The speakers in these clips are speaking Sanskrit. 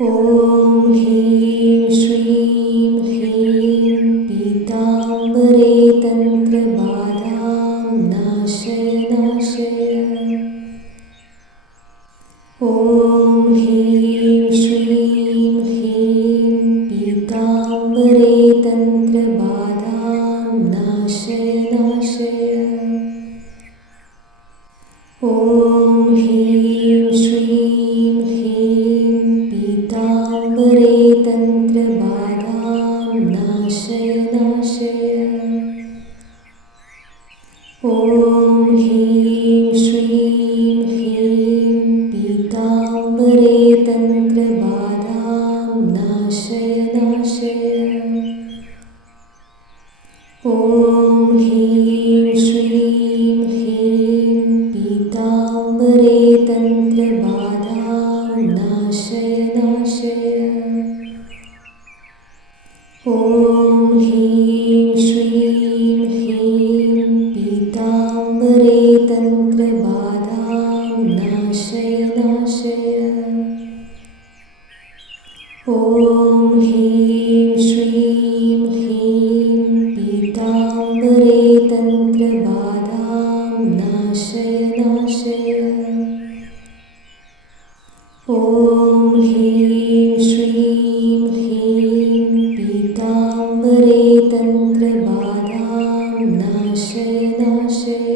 ॐ ह्रीं श्रीं ह्रीं पीताम्बरे तन्त्रबाधां नाशय नाशय। ॐ ह्रीं श्रीं ह्रीं पीताम्बरे तन्त्रबाधां नाशय नाशय। ॐ ह्रीं श्रीं ह्रीं पीताम्बरे तन्त्रबाधां नाशय नाशय। ॐ ह्रीं श्रीं ह्रीं पीताम्बरे तन्त्रबाधां नाशय नाशय। ॐ ह्रीं श्रीं ह्रीं पीताम्बरे तन्त्रबाधां नाशय नाशय। ॐ ह्रीं श्रीं ह्रीं पीताम्बरे तन्त्रबाधां नाशय नाशय। ॐ ह्रीं श्रीं ह्रीं पीताम्बरे तन्त्रबाधां नाशय नाशय। ॐ ह्रीं श्रीं ह्रीं पीताम्बरे तन्त्रबाधां नाशय नाशय।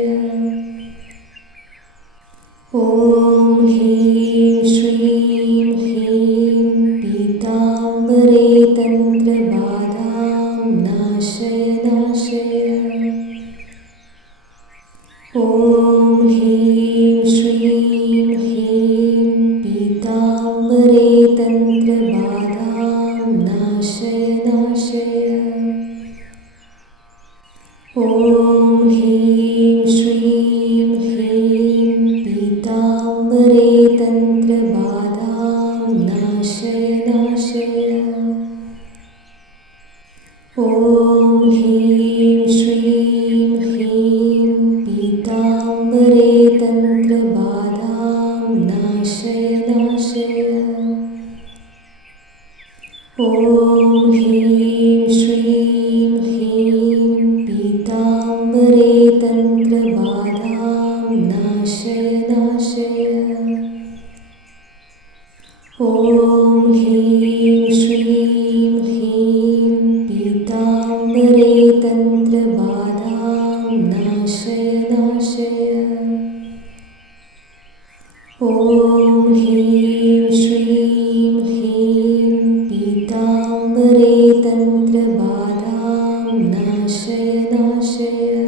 ॐ ह्रीं श्रीं ह्रीं पीताम्बरे तन्त्रबाधां नाशय नाशय। ॐ ह्रीं श्रीं ह्रीं पीताम्बरे तन्त्रबाधां नाशय नाशय। ॐ ह्रीं श्रीं ह्रीं पीताम्बरे तन्त्रबाधां नाशय नाशय। ॐ ह्रीं श्रीं ह्रीं पीताम्बरे तन्त्रबाधां नाशय नाशय। ॐ ह्रीं श्रीं ह्रीं पीताम्बरे तन्त्रबाधां नाशय नाशय। ॐ ह्रीं श्रीं ह्रीं पीताम्बरे तन्त्रबाधां नाशय नाशय। ॐ ह्रीं श्रीं ह्रीं पीताम्बरे तन्त्रबाधां नाशय नाशय।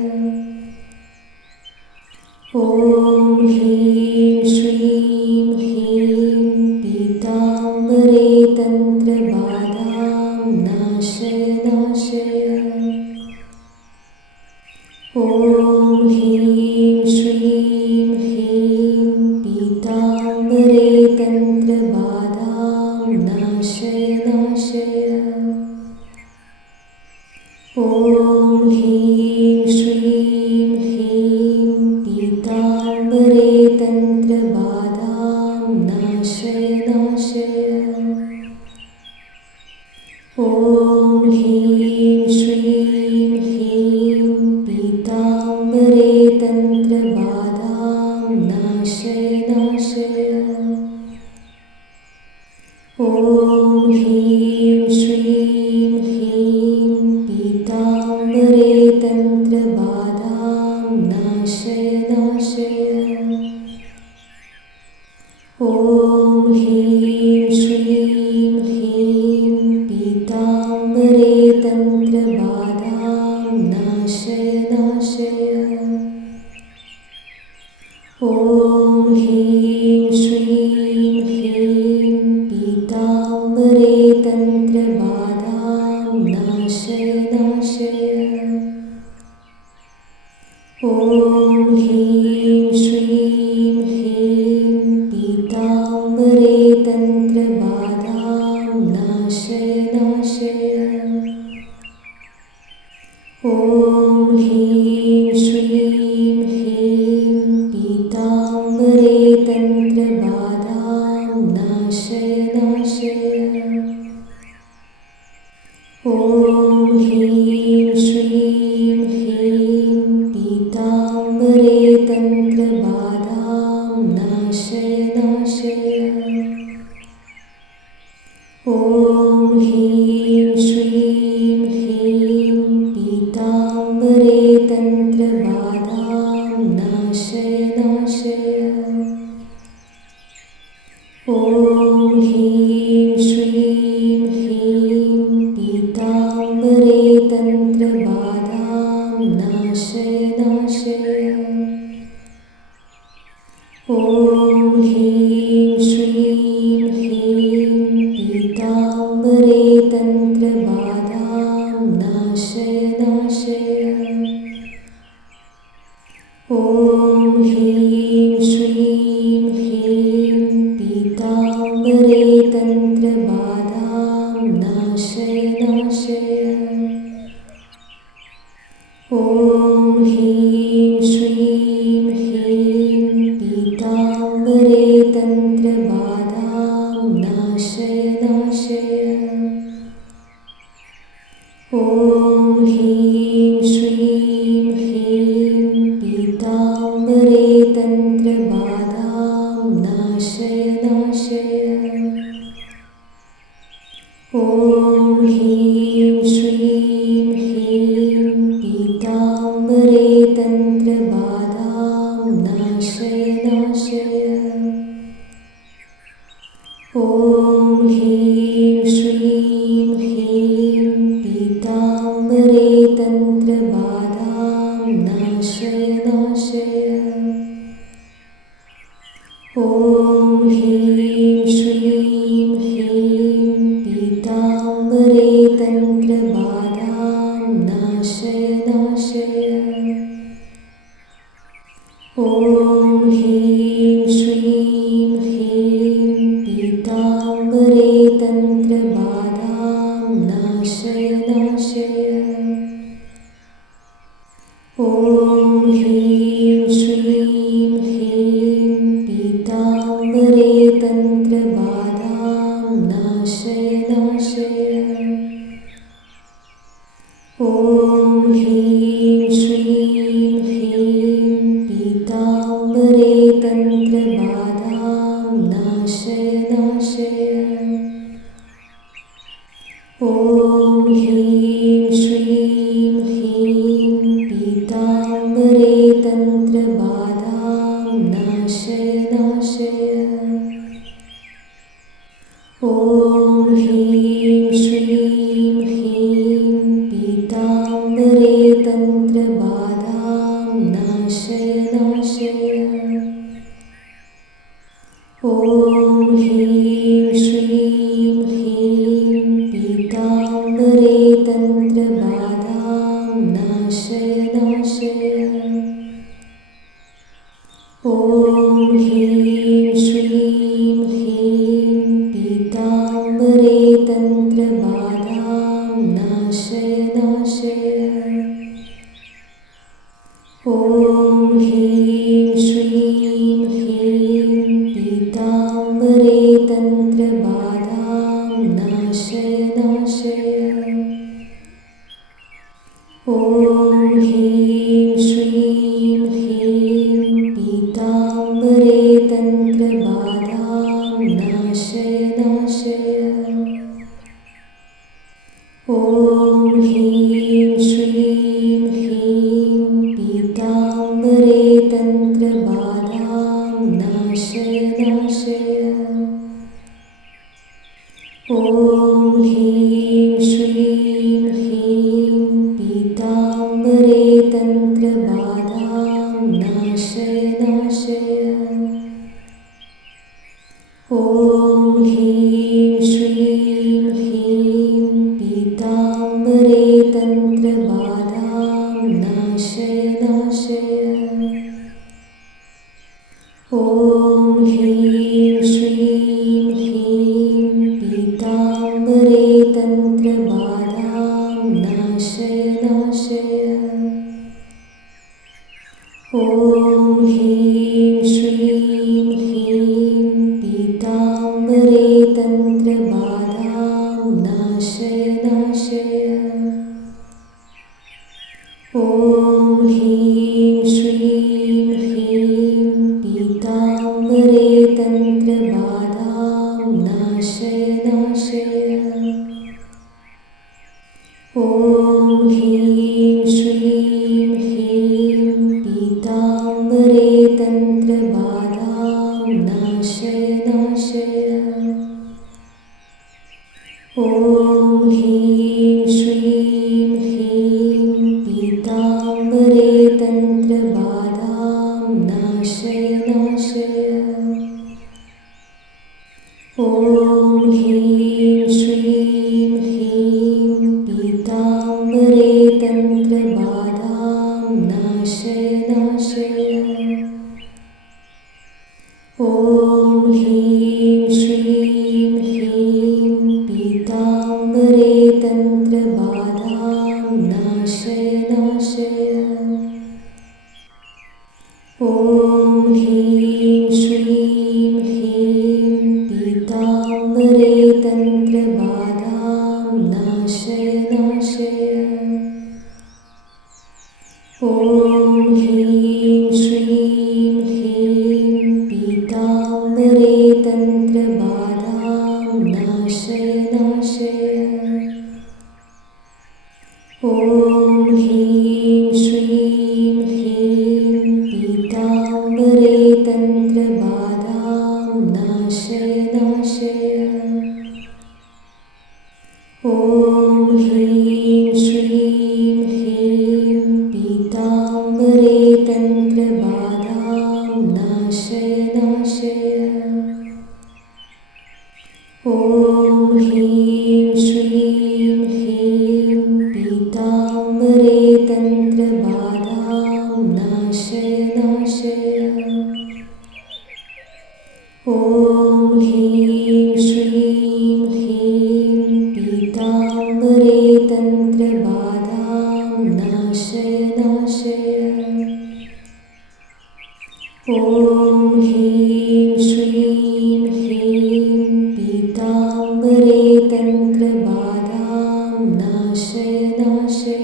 ॐ ह्रीं श्रीं ह्रीं पीताम्बरे तन्त्रबाधां नाशय नाशय। ॐ ह्रीं श्रीं ह्रीं पीताम्बरे तन्त्रबाधां नाशय नाशय। ॐ ह्रीं श्रीं ह्रीं पीताम्बरे तन्त्रबाधां नाशय नाशय। ॐ ह्रीं श्रीं ह्रीं पीताम्बरे तन्त्रबाधां नाशय नाशय। ॐ ह्रीं श्रीं ह्रीं पीताम्बरे तन्त्रबाधां नाशय नाशय। ॐ ह्रीं श्रीं ह्रीं पीताम्बरे तन्त्रबाधां नाशय नाशय। ॐ ह्रीं श्रीं ह्रीं पीताम्बरे ॐ ह्रीं श्रीं ह्रीं पीताम्बरे तन्त्रबाधां नाशय नाशय। ॐ ह्रीं श्रीं ह्रीं पीताम्बरे तन्त्रबाधां नाशय नाशय। ॐ ह्रीं श्रीं ह्रीं पीताम्बरे तन्त्रबाधां नाशय नाशय। ॐ ह्रीं श्रीं ह्रीं पीताम्बरे तन्त्रबाधां नाशय नाशय। ॐ ह्रीं श्रीं ह्रीं पीताम्बरे तन्त्रबाधां नाशय नाशय। ॐ ह्रीं श्रीं ह्रीं पीताम्बरे तन्त्रबाधां नाशय नाशय। ॐ ह्रीं श्रीं ह्रीं पीताम्बरे तन्त्रबाधां नाशय नाशय। ॐ ह्रीं श्रीं ह्रीं पीताम्बरे तन्त्रबाधां नाशय नाशय। ॐ ह्रीं श्रीं ह्रीं पीताम्बरे तन्त्रबाधां नाशय नाशय। ॐ ह्रीं श्रीं ह्रीं पीताम्बरे तन्त्रबाधां नाशय नाशय। ॐ ह्रीं श्रीं ह्रीं पीताम्बरे तन्त्रबाधां नाशय नाशय। ॐ ह्रीं श्रीं ह्रीं पीताम्बरे तन्त्रबाधां नाशय नाशय। ॐ ह्रीं श्रीं ह्रीं पीताम्बरे तन्त्रबाधां नाशय नाशय। ॐ ह्रीं श्रीं ह्रीं पीताम्बरे तन्त्रबाधां नाशय नाशय। ॐ ह्रीं श्रीं ह्रीं पीताम्बरे तन्त्रबाधां नाशय नाशय। ॐ ह्रीं श्रीं ह्रीं पीताम्बरे तन्त्रबाधां नाशय नाशय। ॐ ह्रीं श्रीं ह्रीं पीताम्बरे तन्त्रबाधां नाशय नाशय। ॐ ह्रीं श्रीं ह्रीं पीताम्बरे तन्त्रबाधां नाशय नाशय। ॐ ह्रीं श्रीं ह्रीं पीताम्बरे तन्त्रबाधां नाशय नाशय। ॐ ह्रीं श्रीं ह्रीं पीताम्बरे तन्त्रबाधां नाशय नाशय। ॐ ह्रीं श्रीं ह्रीं पीताम्बरे तन्त्रबाधां नाशय नाशय। ॐ ह्रीं श्रीं ह्रीं पीताम्बरे तन्त्रबाधां नाशय नाशय। ॐ ह्रीं श्रीं ह्रीं पीताम्बरे तन्त्रबाधां നാശയ നാശയ. ഓം ഹ്രീം ശ്രീം ഹ്രീം പീതാംബരേ തന്ത്രബാധാം നാശയ നാശയ. ഓം ഹ്രീം ശ്രീം ഹ്രീം പീതാംബരേ തന്ത്രബാധാം നാശയ നാശയ. ഓം ഹ്രീം ശ്രീം ഹ്രീം പീതാംബരേ തന്ത്രബാധാം നാശയ നാശയ. ഓം ഹ്രീം ശ്രീം ഹ്രീം പീതാംബരേ തന്ത്രബാധാം നാശയ നാശയ. ഓം ഹ്രീം ശ്രീം ഹ്രീം പീതാംബരേ തന്ത്രബാധാം നാശയ നാശയ. ഓം ഹ്രീം ശ്രീം ഹ്രീം പീതാംബരേ തന്ത്രബാധാം നാശയ നാശയ. ഓം ഹ്രീം ശ്രീം ഹ്രീം പീതാംബരേ തന്ത്രബാധാം നാശയ നാശയ. ഓം ഹ്രീം ശ്രീം ഹ്രീം പീതാംബരേ തന്ത്രബാധാം നാശയ നാശയ. ഓം ഹ്രീം ശ്രീം ഹ്രീം പീതാംബരേ തന്ത്രബാധാം നാശയ നാശയ. ഓം ഹ്രീം ശ്രീം ഹ്രീം പീതാംബരേ തന്ത്രബാധാം നാശയ നാശയ. ഓം ഹ്രീം ശ്രീം ഹ്രീം പീതാംബരേ തന്ത്രബാധാം നാശയ നാശയ.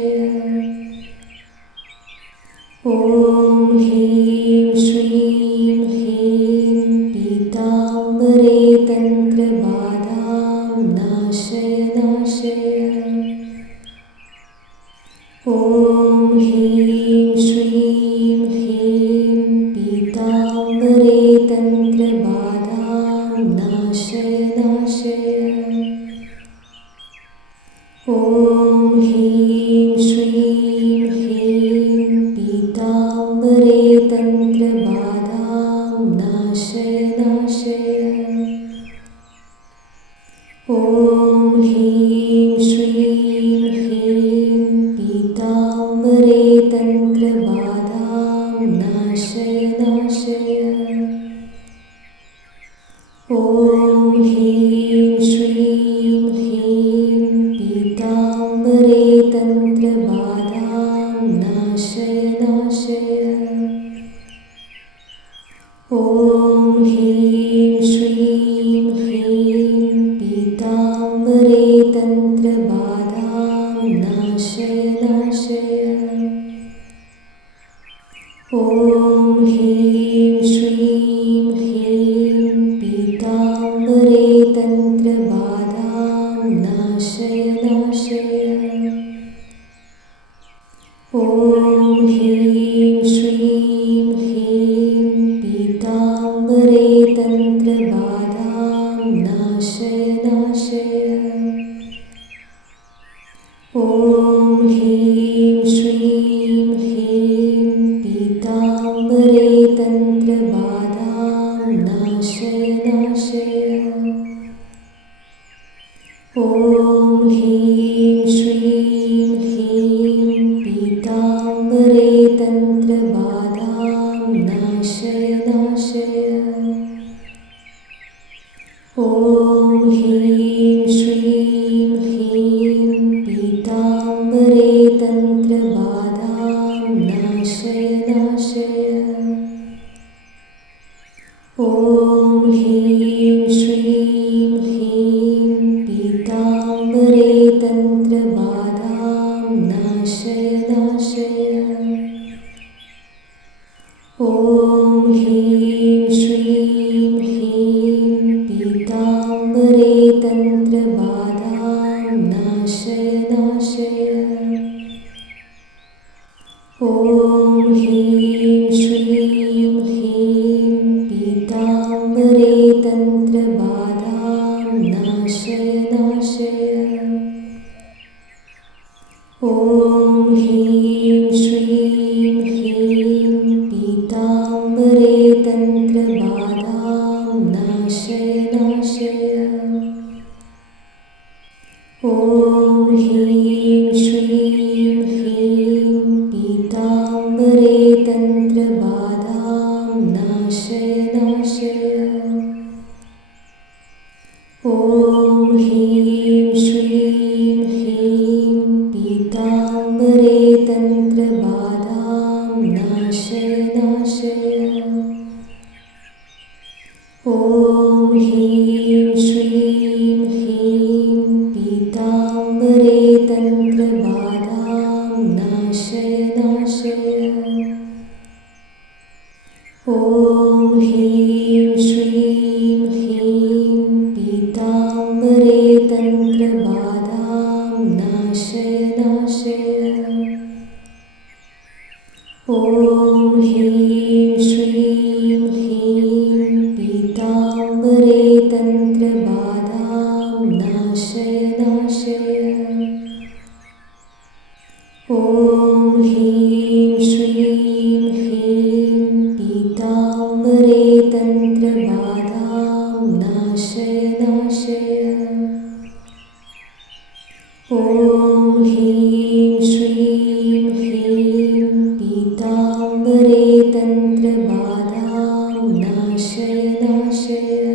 ഓം ഹ്രീം ശ്രീം ഹ്രീം പീതാംബരേ തന്ത്രബാധാം നാശയ നാശയ. ഓം ഹ്രീം ശ്രീം ഹ്രീം പീതാംബരേ തന്ത്രബാധാം നാശയ നാശയ. ഓം ഹ്രീം ശ്രീം ഹ്രീം പീതാംബരേ തന്ത്രബാധാം നാശയ നാശയ. ഓം ഹ്രീം ശ്രീം ഹ്രീം പീതാംബരേ തന്ത്രബാധാം നാശയ നാശയ. ഓം ഹ്രീം ശ്രീം ഹ്രീം പീതാംബരേ തന്ത്രബാധാം നാശയ നാശയ. ഓം ഹ്രീം ശ്രീം ഹ്രീം പീതാംബരേ തന്ത്രബാധാം നാശയ നാശയ. ഓം ഹ്രീം ശ്രീം ഹ്രീം പീതാംബരേ തന്ത്രബാധാം നാശയ നാശയ. ഓം ഹ്രീം ശ്രീം ഹ്രീം പീതാംബരേ തന്ത്രബാധാം നാശയ നാശയ. ഓം ഹ്രീം ശ്രീം ഹ്രീം പീതാംബരേ തന്ത്രബാധാം നാശയ നാശയ. ഓം ഹ്രീം ശ്രീം ഹ്രീം പീതാംബരേ തന്ത്രബാധാം നാശയ നാശയ. ഓം ഹ്രീം ശ്രീം ഹ്രീം പീതാംബരേ തന്ത്രബാധാം നാശയ നാശയ. ഓം ഹ്രീം ശ്രീം ഹ്രീം പീതാംബരേ തന്ത്രബാധാം तन्त्रबाधां नाशय नाशय। ॐ ह्रीं श्रीं ह्रीं पीताम्बरे तन्त्रबाधां नाशय नाशय। ॐ ह्रीं श्रीं ह्रीं पीताम्बरे तन्त्रबाधां नाशय नाशय। ॐ ह्रीं श्रीं ह्रीं पीताम्बरे तन्त्रबाधां नाशय नाशय। ॐ ह्रीं श्रीं ह्रीं पीताम्बरे तन्त्रबाधां नाशय नाशय। ॐ ह्रीं श्रीं ह्रीं पीताम्बरे तन्त्रबाधां नाशय नाशय। ॐ ह्रीं श्रीं ह्रीं पीताम्बरे तन्त्रबाधां नाशय नाशय। ॐ ह्रीं श्रीं ह्रीं पीताम्बरे तन्त्रबाधां नाशय नाशय। ॐ ह्रीं श्रीं ह्रीं पीताम्बरे तन्त्रबाधां नाशय नाशय। ॐ ह्रीं श्रीं ह्रीं पीताम्बरे तन्त्रबाधां नाशय नाशय।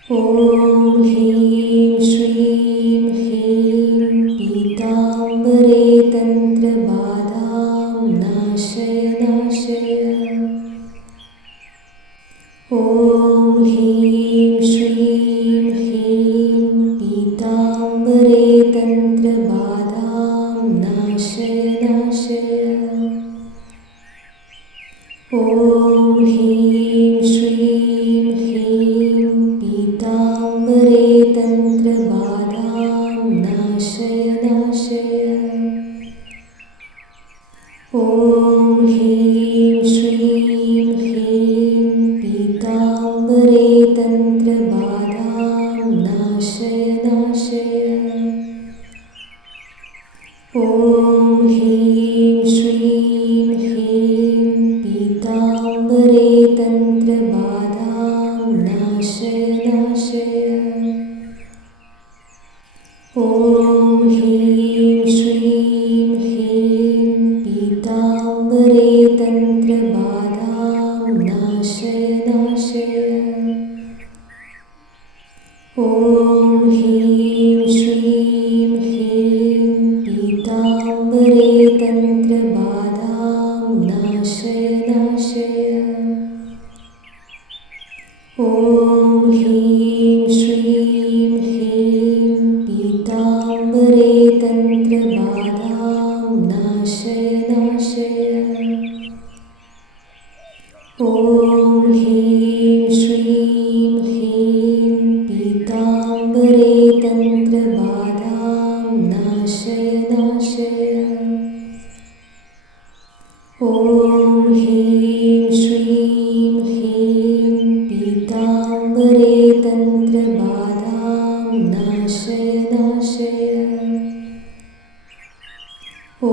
ॐ ह्रीं श्रीं ह्रीं पीताम्बरे तन्त्रबाधां नाशय नाशय। ॐ ह्रीं श्रीं ह्रीं पीताम्बरे तन्त्रबाधां नाशय नाशय। ॐ ह्रीं श्रीं ह्रीं पीताम्बरे तन्त्रबाधां नाशय नाशय। ॐ ह्रीं श्रीं ह्रीं पीताम्बरे तन्त्रबाधां नाशय नाशय। ॐ ह्रीं श्रीं ह्रीं पीताम्बरे तन्त्रबाधां नाशय नाशय। ॐ ह्रीं श्रीं ह्रीं पीताम्बरे तन्त्रबाधां नाशय नाशय। ॐ ह्रीं श्रीं ह्रीं पीताम्बरे तन्त्रबाधां नाशय नाशय। ॐ ह्रीं श्रीं ह्रीं पीताम्बरे तन्त्रबाधां नाशय नाशय। ॐ ह्रीं श्रीं ह्रीं पीताम्बरे तन्त्रबाधां नाशय नाशय। ॐ ह्रीं श्रीं ह्रीं पीताम्बरे तन्त्रबाधां नाशय नाशय। ॐ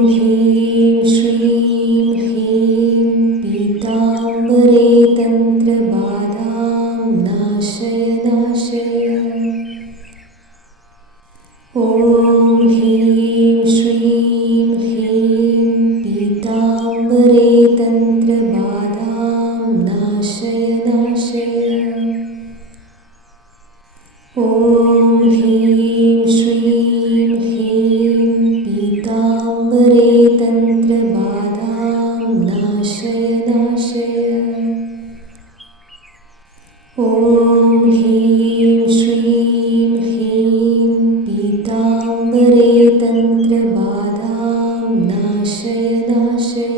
ह्रीं श्रीं ह्रीं पीताम्बरे तन्त्रबाधां नाशय नाशय। ॐ ह्रीं श्रीं ह्रीं पीताम्बरे तन्त्रबाधां नाशय नाशय। ॐ ह्रीं श्रीं ह्रीं पीताम्बरे तन्त्रबाधां नाशय नाशय। ॐ ह्रीं श्रीं ह्रीं पीताम्बरे तन्त्रबाधां नाशय नाशय।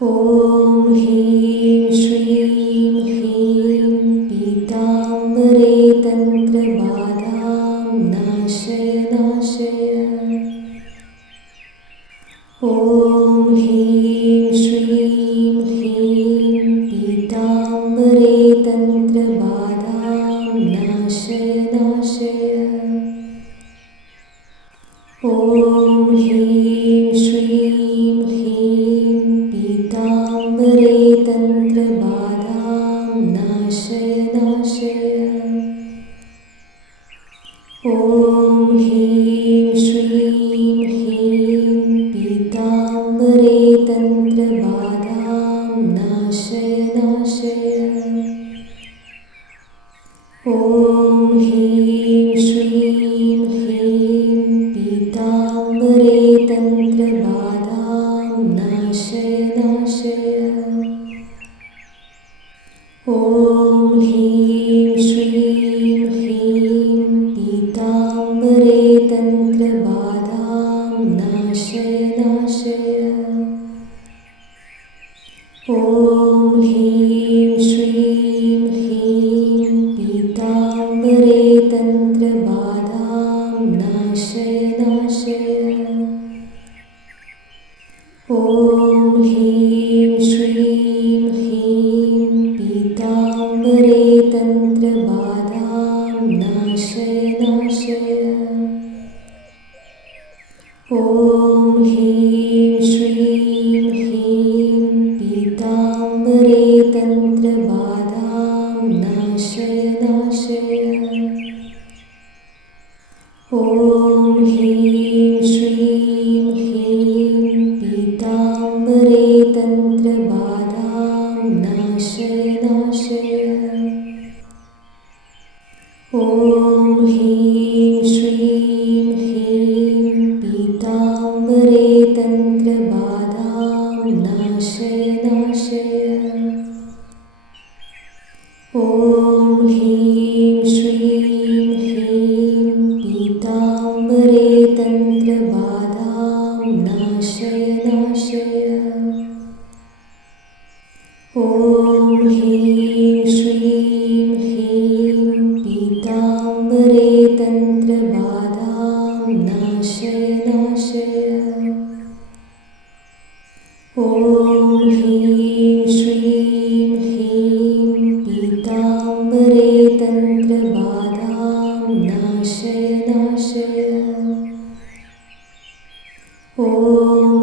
ॐ ह्रीं श्रीं ह्रीं पीताम्बरे तन्त्रबाधां नाशय नाशय। ॐ ह्रीं श्रीं ह्रीं पीताम्बरे तन्त्रबाधां नाशय नाशय। ॐ ह्रीं श्रीं ह्रीं पीताम्बरे तन्त्रबाधां नाशय नाशय। ॐ ह्रीं श्रीं ह्रीं पीताम्बरे तन्त्रबाधां नाशय नाशय। ॐ ह्रीं श्रीं ह्रीं पीताम्बरे तन्त्रबाधां नाशय नाशय। ॐ ह्रीं श्रीं ह्रीं पीताम्बरे तन्त्रबाधां नाशय नाशय। ॐ ह्रीं श्रीं ह्रीं पीताम्बरे तन्त्रबाधां नाशय नाशय। ॐ ह्रीं श्रीं ह्रीं पीताम्बरे तन्त्रबाधां नाशय नाशय। ॐ ह्रीं श्रीं ह्रीं पीताम्बरे तन्त्रबाधां नाशय नाशय। ॐ ह्रीं श्रीं ह्रीं पीताम्बरे तन्त्रबाधां नाशय नाशय। ॐ ह्रीं श्रीं ह्रीं पीताम्बरे तन्त्रबाधां नाशय नाशय। ॐ ह्रीं श्रीं ह्रीं पीताम्बरे तन्त्रबाधां नाशय नाशय। ॐ ह्रीं श्रीं ह्रीं पीताम्बरे तन्त्रबाधां नाशय नाशय। ॐ ह्रीं श्रीं ह्रीं पीताम्बरे तन्त्रबाधां नाशय नाशय। ॐ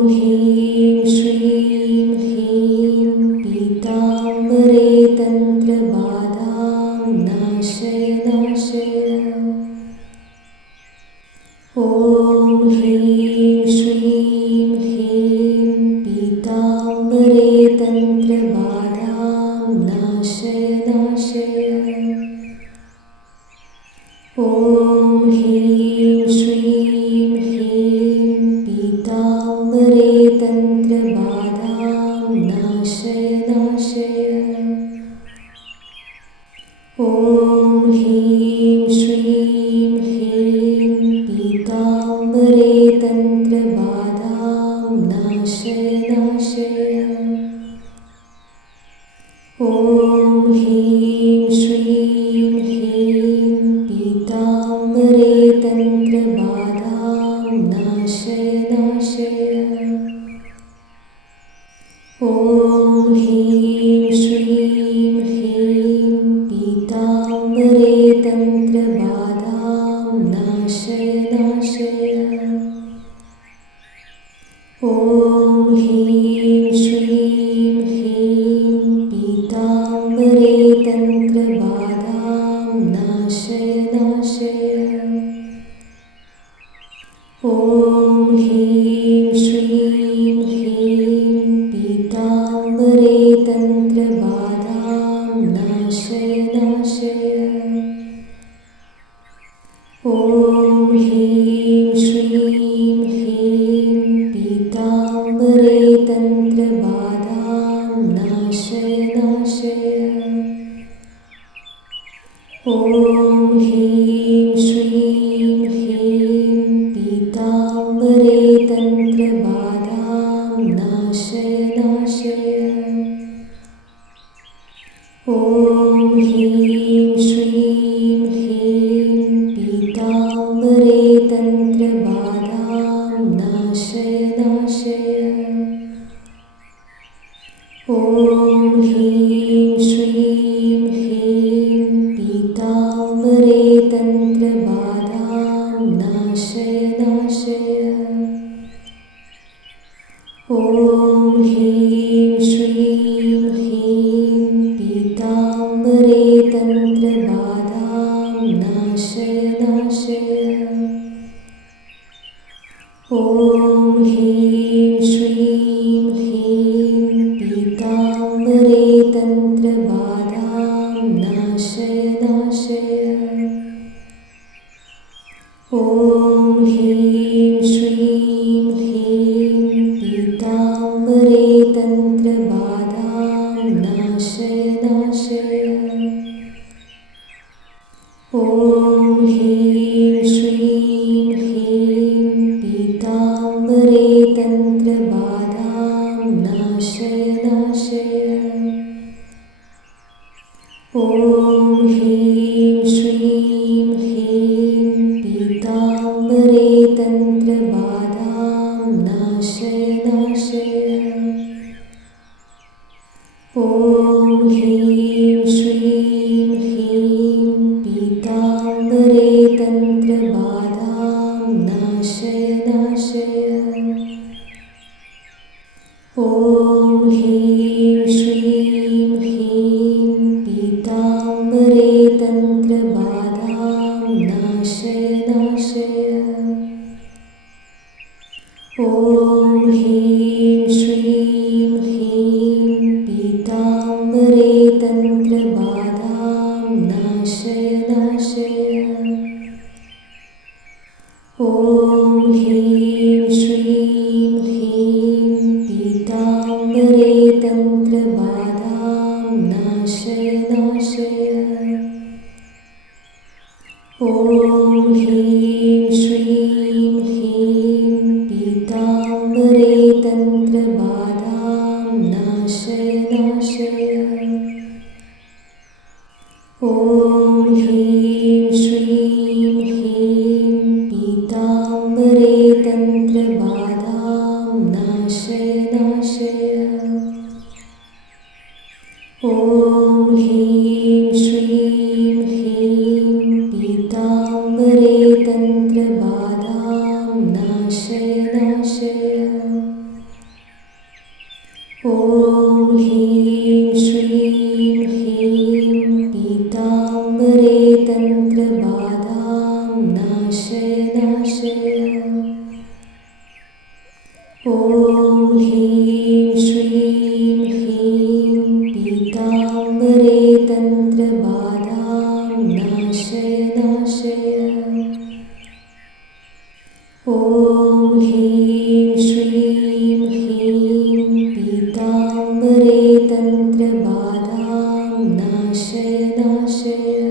ह्रीं श्रीं ह्रीं पीताम्बरे तन्त्रबाधां नाशय नाशय। ॐ ह्रीं श्रीं ह्रीं पीताम्बरे तन्त्रबाधां नाशय नाशय। ॐ ह्रीं श्रीं ह्रीं पीताम्बरे तन्त्रबाधां नाशय नाशय। ॐ ह्रीं श्रीं ह्रीं पीताम्बरे तन्त्रबाधां नाशय नाशय। ॐ ह्रीं श्रीं ह्रीं पीताम्बरे तन्त्रबाधां नाशय नाशय। ॐ ह्रीं श्रीं ह्रीं पीताम्बरे तन्त्रबाधां नाशय नाशय। ॐ ह्रीं श्रीं ह्रीं पीताम्बरे तन्त्रबाधां नाशय नाशय। ॐ ह्रीं श्रीं ह्रीं पीताम्बरे तन्त्रबाधां नाशय नाशय। ॐ ह्रीं श्रीं ह्रीं पीताम्बरे तन्त्रबाधां नाशय नाशय। ॐ ह्रीं श्रीं ह्रीं पीताम्बरे तन्त्रबाधां नाशय नाशय। ॐ ह्रीं श्रीं ह्रीं पीताम्बरे तन्त्रबाधां नाशय नाशय। ॐ ह्रीं श्रीं ह्रीं पीताम्बरे तन्त्रबाधां नाशय नाशय। ॐ ह्रीं श्रीं ह्रीं पीताम्बरे तन्त्रबाधां नाशय नाशय। ॐ ह्रीं श्रीं ह्रीं पीताम्बरे तन्त्रबाधां नाशय नाशय। ॐ ह्रीं श्रीं ह्रीं पीताम्बरे तन्त्रबाधां नाशय नाशय। ॐ ह्रीं श्रीं ह्रीं पीताम्बरे तन्त्रबाधां नाशय नाशय। ॐ ह्रीं श्रीं ह्रीं पीताम्बरे तन्त्रबाधां नाशय नाशय। ॐ ह्रीं श्रीं ह्रीं पीताम्बरे तन्त्रबाधां नाशय नाशय। ॐ ह्रीं श्रीं ह्रीं पीताम्बरे तन्त्रबाधां नाशय नाशय। ॐ ह्रीं श्रीं ह्रीं पीताम्बरे तन्त्रबाधां नाशय नाशय। ॐ ह्रीं श्रीं ह्रीं पीताम्बरे तन्त्रबाधां नाशय नाशय। ॐ ह्रीं श्रीं ह्रीं पीताम्बरे तन्त्रबाधां नाशय नाशय। ॐ ह्रीं श्रीं ह्रीं पीताम्बरे तन्त्रबाधां नाशय नाशय। ॐ ह्रीं श्रीं ह्रीं पीताम्बरे तन्त्रबाधां नाशय नाशय। ॐ ह्रीं श्रीं ह्रीं पीताम्बरे तन्त्रबाधां नाशय नाशय। ॐ ह्रीं श्रीं ह्रीं पीताम्बरे तन्त्रबाधां नाशय नाशय। ॐ ह्रीं श्रीं ह्रीं पीताम्बरे तन्त्रबाधां नाशय नाशय।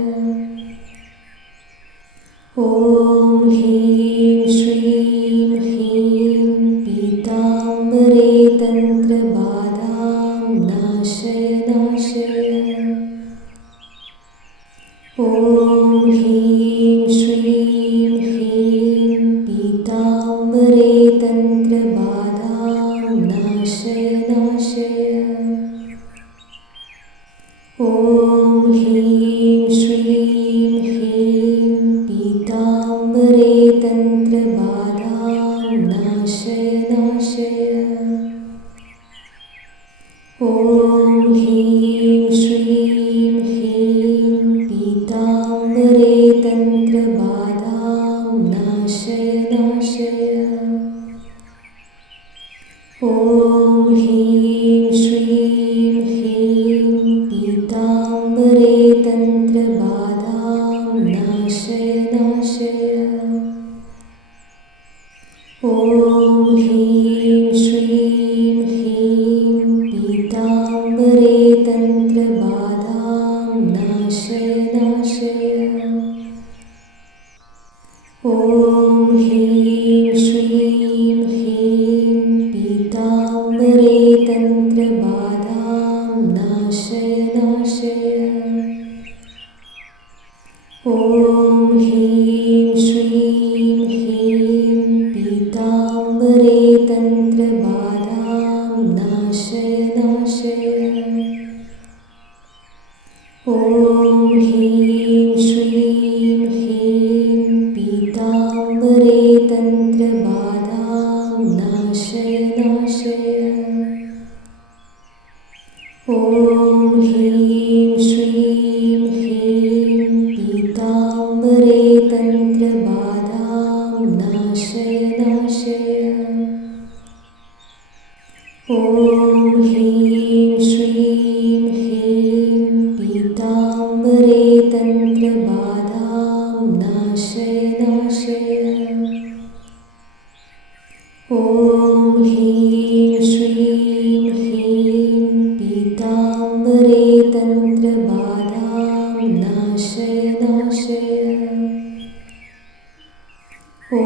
ॐ ह्रीं श्रीं ह्रीं पीताम्बरे तन्त्रबाधां नाशय नाशय। ॐ ह्रीं श्रीं ह्रीं पीताम्बरे तन्त्रबाधां नाशय नाशय। ॐ ह्रीं श्रीं ह्रीं पीताम्बरे तन्त्रबाधां नाशय नाशय। ॐ ह्रीं श्रीं ह्रीं पीताम्बरे तन्त्रबाधां नाशय नाशय। ॐ ह्रीं श्रीं ह्रीं पीताम्बरे तन्त्रबाधां नाशय नाशय। ॐ ह्रीं श्रीं ह्रीं पीताम्बरे तन्त्रबाधां नाशय नाशय। ॐ ह्रीं श्रीं ह्रीं पीताम्बरे तन्त्रबाधां नाशय नाशय। ॐ ह्रीं श्रीं ह्रीं पीताम्बरे तन्त्रबाधां नाशय नाशय। ॐ ह्रीं श्रीं ह्रीं पीताम्बरे तन्त्रबाधां नाशय नाशय। ॐ ह्रीं श्रीं ह्रीं पीताम्बरे तन्त्रबाधां नाशय नाशय। ॐ ह्रीं श्रीं ह्रीं पीताम्बरे तन्त्रबाधां नाशय नाशय। ॐ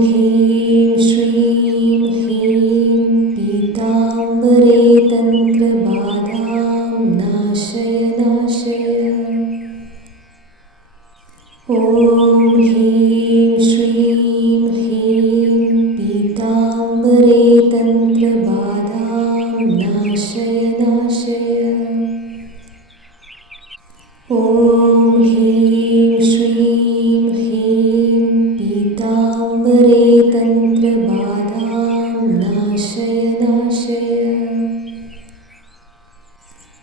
ह्रीं श्रीं ह्रीं पीताम्बरे तन्त्रबाधां नाशय नाशय। ॐ ह्रीं श्रीं ह्रीं पीताम्बरे तन्त्रबाधां नाशय नाशय। ॐ ह्रीं श्रीं ह्रीं पीताम्बरे तन्त्रबाधां नाशय नाशय।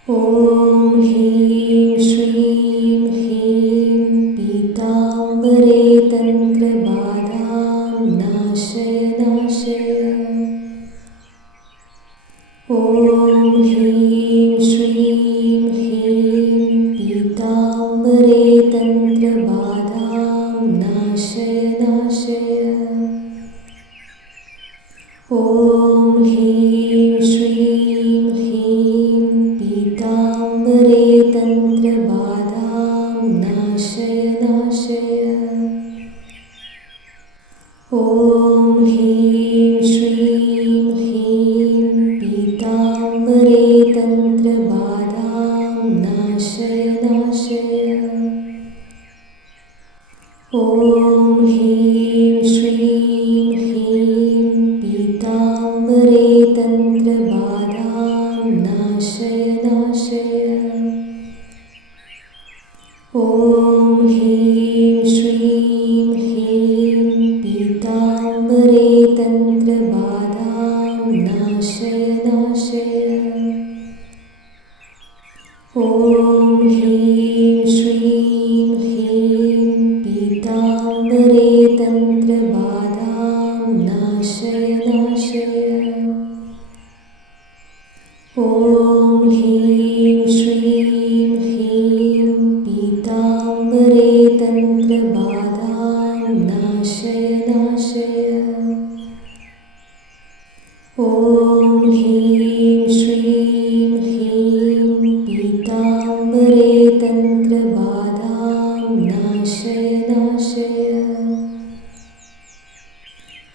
ॐ ह्रीं श्रीं ह्रीं पीताम्बरे तन्त्रबाधां नाशय नाशय। ॐ ह्रीं श्रीं ह्रीं पीताम्बरे तन्त्रबाधां नाशय नाशय। ॐ ह्रीं श्रीं ह्रीं पीताम्बरे तन्त्रबाधां नाशय नाशय। ॐ ह्रीं श्रीं ह्रीं पीताम्बरे तन्त्रबाधां नाशय नाशय। ॐ ह्रीं श्रीं ह्रीं पीताम्बरे तन्त्रबाधां नाशय नाशय। ॐ ह्रीं श्रीं ह्रीं पीताम्बरे तन्त्रबाधां नाशय नाशय। ॐ ह्रीं श्रीं ह्रीं पीताम्बरे तन्त्रबाधां नाशय नाशय। ॐ ह्रीं श्रीं ह्रीं पीताम्बरे तन्त्रबाधां नाशय नाशय। ॐ ह्रीं श्रीं ह्रीं पीताम्बरे तन्त्रबाधां नाशय नाशय।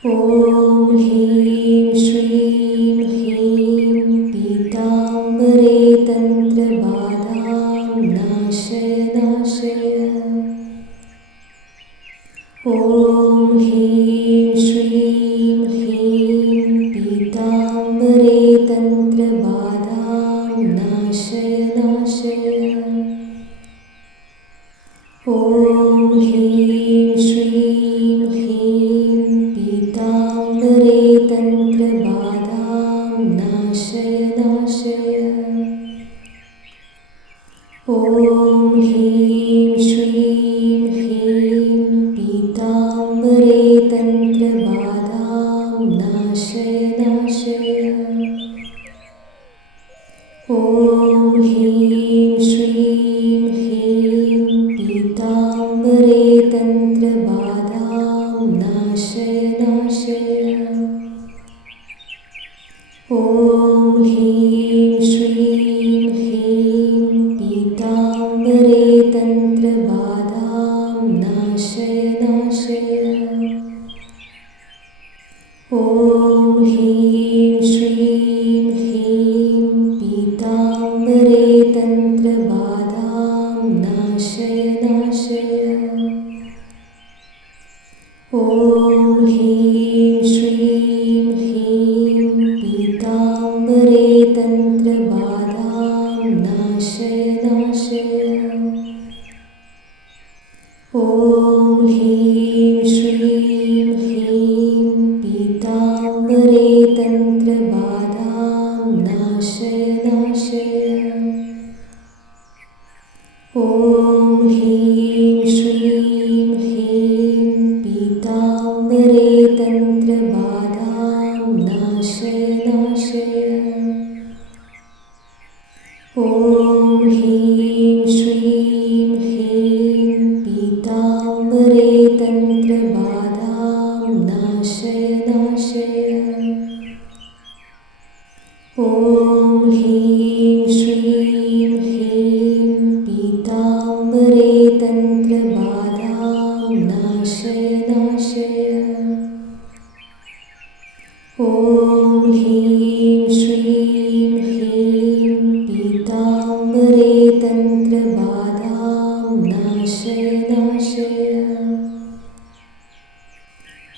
ॐ ह्रीं श्रीं ह्रीं पीताम्बरे तन्त्रबाधां नाशय नाशय। ॐ ह्रीं श्रीं ह्रीं पीताम्बरे तन्त्रबाधां नाशय नाशय। ॐ ह्रीं श्रीं ह्रीं पीताम्बरे तन्त्रबाधां नाशय नाशय। ॐ ह्रीं श्रीं ह्रीं पीताम्बरे तन्त्रबाधां नाशय नाशय। ॐ ह्रीं श्रीं ह्रीं पीताम्बरे तन्त्रबाधां नाशय नाशय। ॐ ह्रीं श्रीं ह्रीं पीताम्बरे तन्त्रबाधां नाशय नाशय। ॐ ह्रीं श्रीं ह्रीं पीताम्बरे तन्त्रबाधां नाशय नाशय। ॐ ह्रीं श्रीं ह्रीं पीताम्बरे तन्त्रबाधां नाशय नाशय। ॐ ह्रीं श्रीं ह्रीं पीताम्बरे तन्त्रबाधां नाशय नाशय। ॐ ह्रीं श्रीं ह्रीं पीताम्बरे तन्त्रबाधां नाशय नाशय। ॐ ह्रीं श्रीं ह्रीं पीताम्बरे तन्त्रबाधां नाशय नाशय। ॐ ह्रीं श्रीं ह्रीं पीताम्बरे तन्त्रबाधां नाशय नाशय। ॐ ह्रीं श्रीं ह्रीं पीताम्बरे तन्त्रबाधां नाशय नाशय।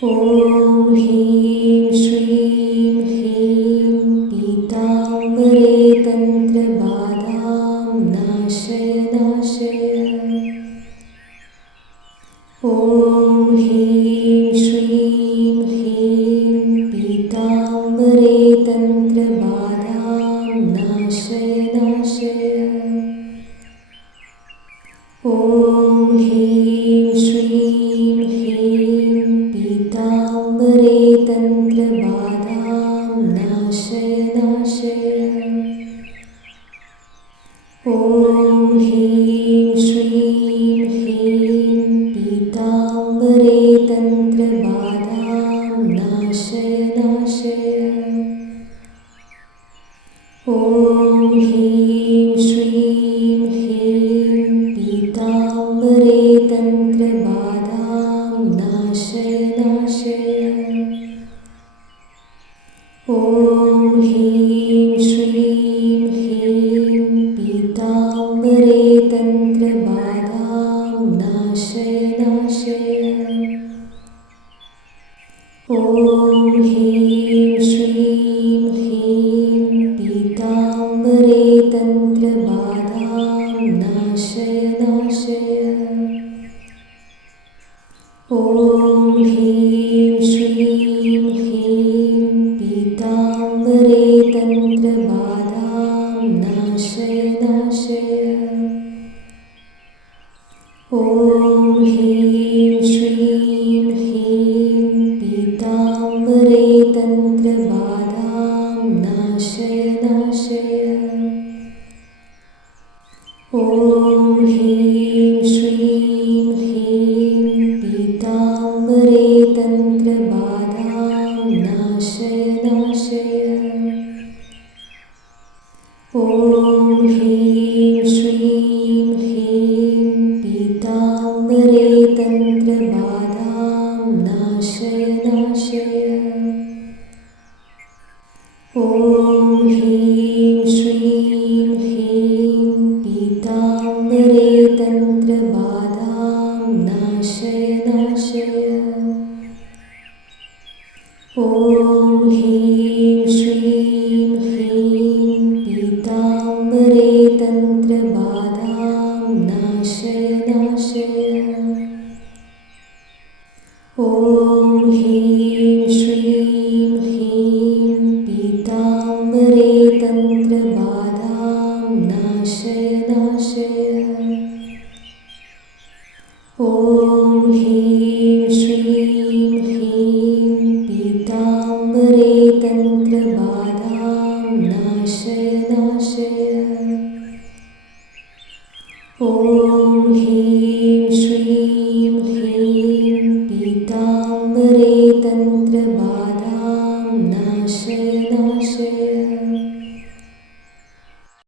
ॐ ह्रीं श्रीं ह्रीं पीताम्बरे तन्त्रबाधां नाशय नाशय। ॐ ह्रीं श्रीं ह्रीं पीताम्बरे तन्त्रबाधां नाशय नाशय। ॐ ह्रीं श्रीं ह्रीं पीताम्बरे तन्त्रबाधां नाशय नाशय। ॐ ह्रीं श्रीं ह्रीं पीताम्बरे तन्त्रबाधां नाशय नाशय। ॐ ह्रीं श्रीं ह्रीं पीताम्बरे तन्त्रबाधां नाशय नाशय। ॐ ह्रीं श्रीं ह्रीं पीताम्बरे तन्त्रबाधां नाशय नाशय। ॐ ह्रीं श्रीं ह्रीं पीताम्बरे तन्त्रबाधां नाशय नाशय। ॐ ह्रीं श्रीं ह्रीं पीताम्बरे तन्त्रबाधां नाशय नाशय। ॐ ह्रीं श्रीं ह्रीं पीताम्बरे तन्त्रबाधां नाशय नाशय। ॐ ह्रीं श्रीं ह्रीं पीताम्बरे तन्त्रबाधां नाशय नाशय। ॐ ह्रीं श्रीं ह्रीं पीताम्बरे तन्त्रबाधां नाशय नाशय। ॐ ह्रीं श्रीं ह्रीं पीताम्बरे तन्त्रबाधां नाशय नाशय। ॐ ह्रीं श्रीं ह्रीं पीताम्बरे तन्त्रबाधां नाशय नाशय। ॐ ह्रीं श्रीं ह्रीं पीताम्बरे तन्त्रबाधां नाशय नाशय। ॐ ह्रीं श्रीं ह्रीं पीताम्बरे तन्त्रबाधां नाशय नाशय। ॐ